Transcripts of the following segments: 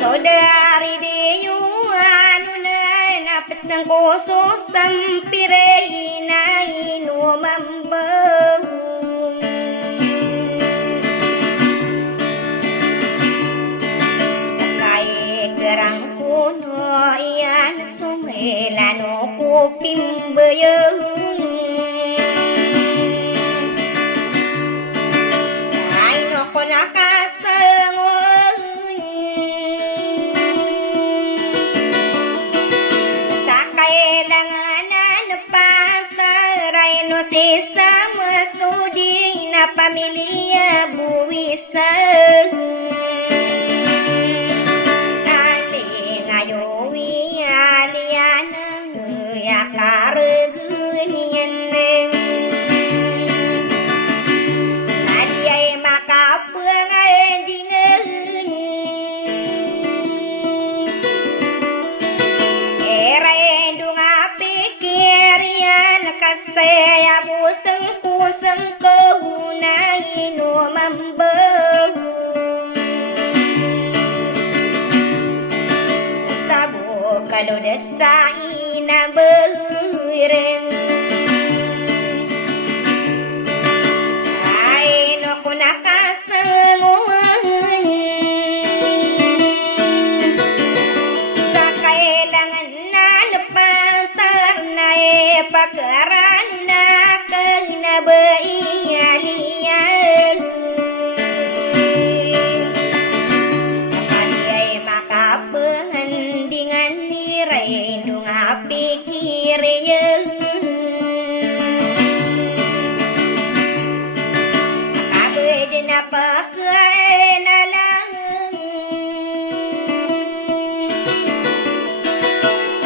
Saudari deyuanu na pesang koso sampirei na inumambang kay kerang kuno iyan sumelano kupimbayang ay noko nakasangon sa kailanganan pasaray no si sama sudi na pamilya buwisan saya buseng kuseng kahunay no mambang sabo kalau desai na bereng ay no kunakasanguan sa kailangan na napasar na pagkaran beiyalian kaliay makapengendingan niray dung apikiriyan makabed na pakay na lang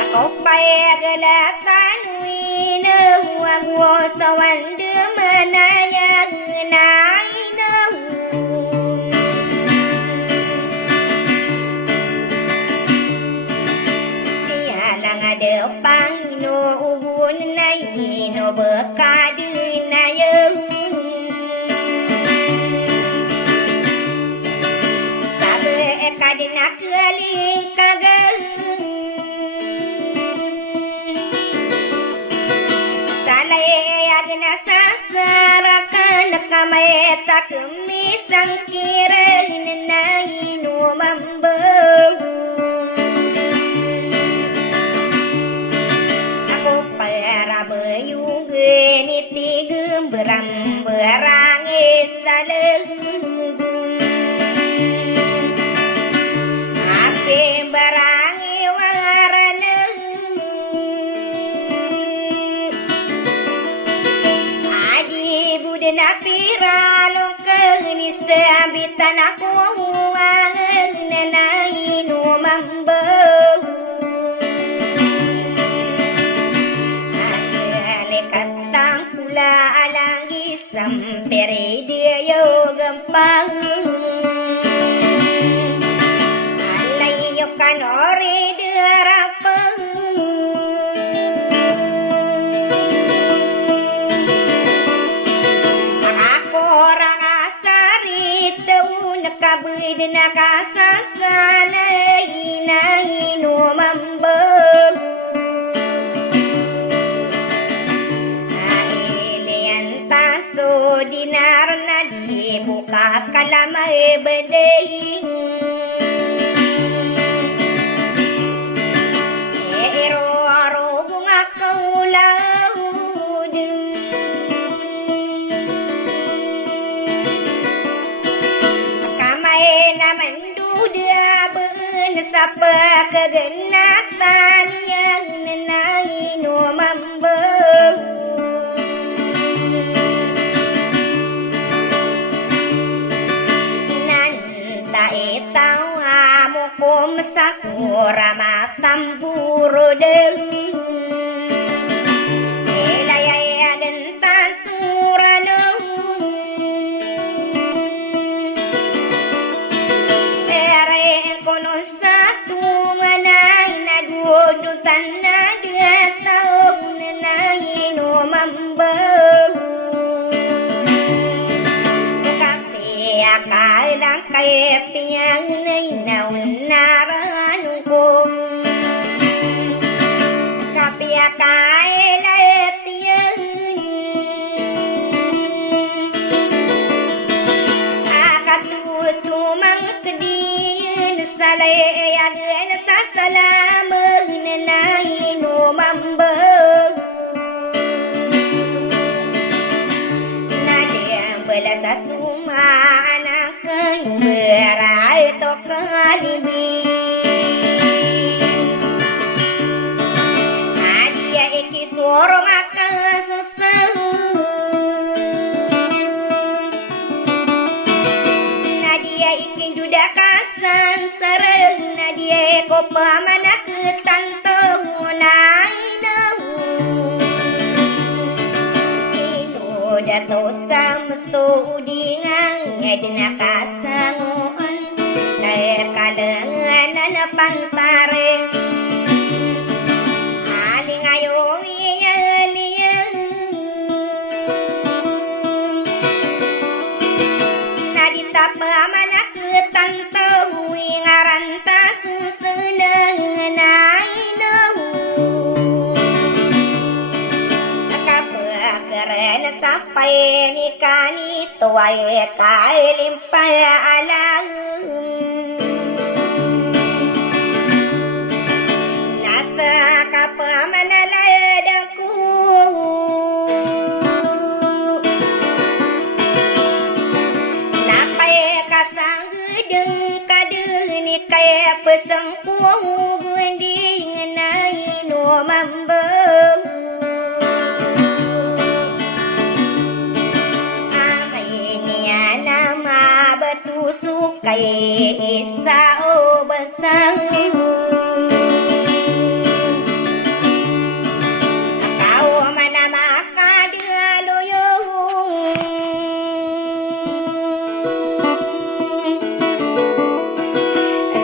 ako payagalasan winawag wo sa wanda manayang nainaw siya lang ada Panginoon na inobekad na yung sabi ekad na kaling kagang salayag na sasarakan kamay takmisang kiran na inumambang ako para bayung genitigum berang sa lenggung ape barangi waraneng adi buden apiralo kenis abitan aku wangen na inumambang peri dia yo gempang alai yo kanori dia rapeng aku orang asari tau nakabui dina kasasana ino mambeng dinarna dibuka kalamay bedeng ero bunga kaulaud kamay naman duda ben sapa kegenatan yang nenaino mambeng kum sakura matamburo deng elaya genta surano ere kono satu manai na dudutan na dia tau nenai no mambeng kape akai lang kaya piang nai naun naranung kape akai lai tiang akatutu mang kedian salay agen sasalameng nenai no mambeng nadiang belas asuma anak berai to kalibi adia iki sorong akan susah nadia iki juda kasan sereng nadia ko pamanak tantong nainau ino dato samesto udingang ngedina kasanguan naya kalengan pantareng aling ayo iyaliang nadita pamanak tantau ingaranta susunang nainau kapakeren sampai nikani tuai kailimpai alang nasa kapamanaladaku napai kasang gedeng kadeni kaya pesengku gunding nai no mambeng nama betusuk kaya isao besang kau mana maka dia loyong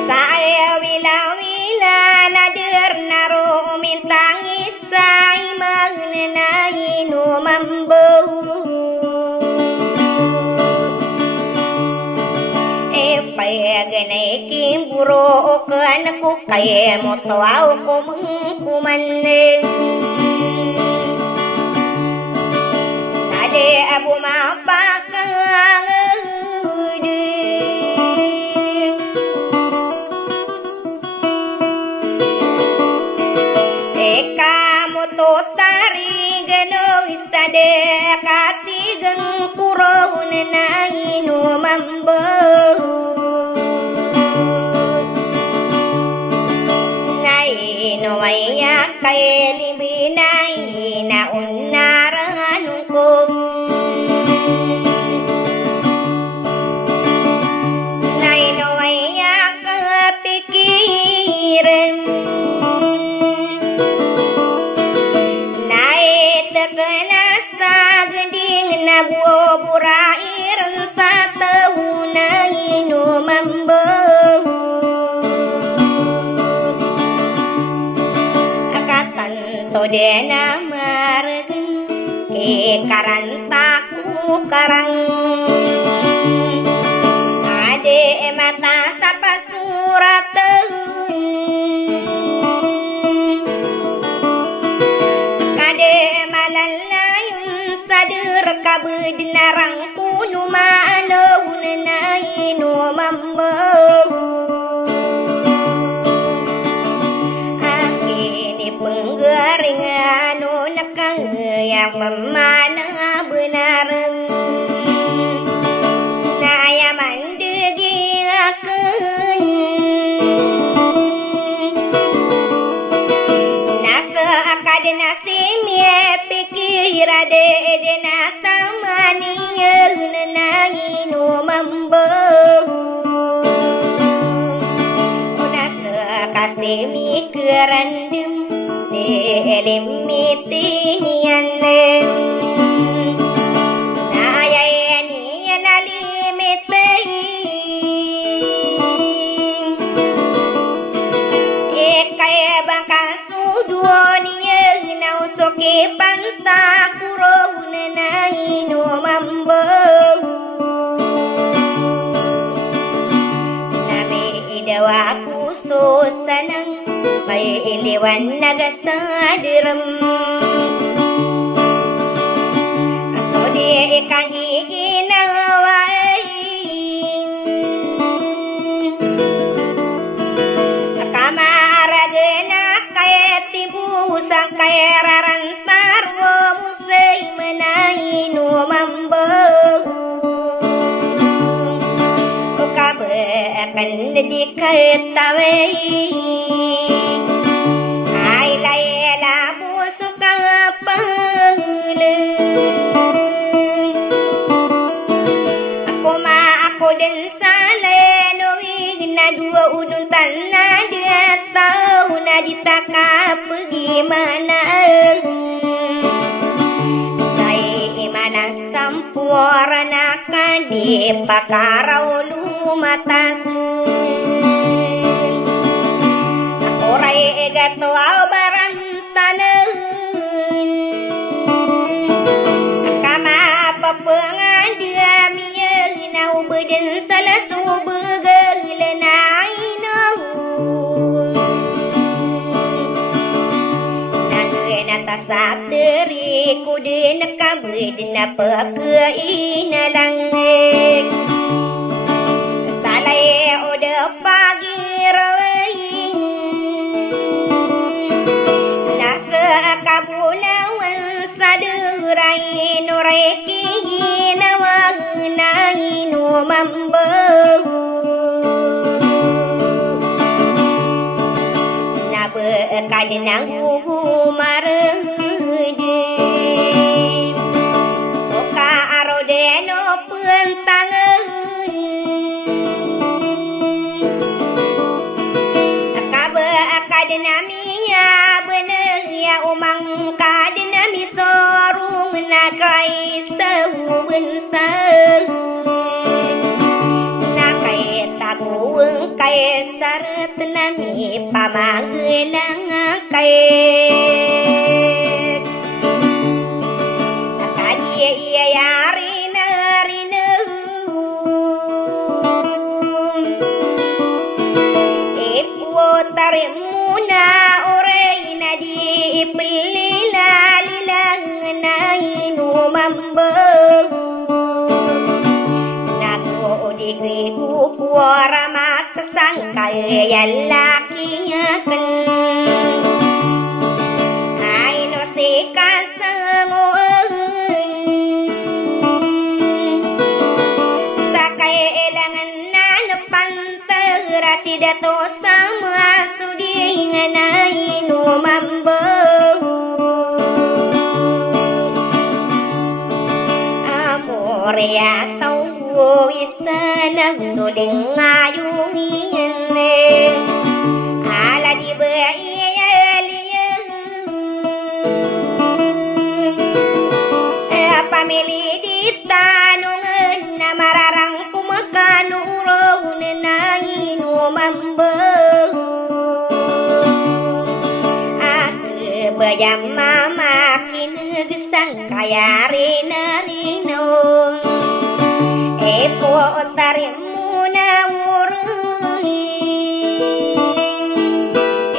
saya wila-wila nader naro mintang isai mengenai no mambau ganay kimburo ko anakku kaya mo tawaw ko mengkumanin tadi abu mapakang eka mo to tari gano isade katigang kuro na ino mambau Waya kay libinay na unaran ko nainawaya ka pikiran naitakan sa ganding nagwobura sodena margen ke karantaku karang ade mata sapa surat kade malalayun sadur kabudinarang kunu ma'alawun nainu mambahu akini penggaring anu nakang yang memana benareng naya mandegi akeun nasa akade nasimye pikir ade dena tamaniyeun nainu mambahu nasa kasemi kerandem delimitian nayayani nalimiti kaya bangka sudunia nausoke panta kurun nainu mambahu nabi idawaku susanang may iliwan nagasadirem aso di ikang iginaway kamaragena kaya tibusang kaya rarantarwo musay manainu mambahu kabakan dedikay taway ay layla puso kang pangleng ako din sa lenowig na dua udun tanah dia tahu na ditaka pergi mana saya imana sampurna kan dipakarau lumatas orai gato baran taneun kama papengan dia mieun nau beden salah subegel nainau nangena tasap deri kudena kabedena pakeina langek salai ode pagi rawing nasa kabulawan sadurai nureki nawang nainu mambahu nabe kadinang marede oka arodeno pentangeun kadinamiya bener ya umang kadinami sorung nakai sehubun sehun nakai tagueng kai saret nami pamagelang kai nakadi iya yari narine tarimuna oraina di ipilila lilang nainu mambahu nago digrigu kuara matsasangkal yalaki akan aino sikasangoon sakay elangan nanapanterasi dato sama nainu mambahu amorea tau isana suling ngayungian ala di bayalian pamili di tanungan na mararang kumakanurong nainu mambahu ayam mama kini gesang kaya rina eko otarimu nawuri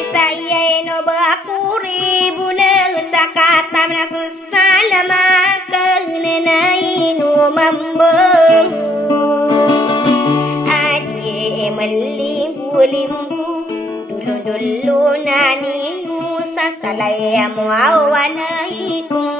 saya no bakuri buna sakata nasalama kenenai no mambeng aje melimbu dulu nani musa salayam awalaikum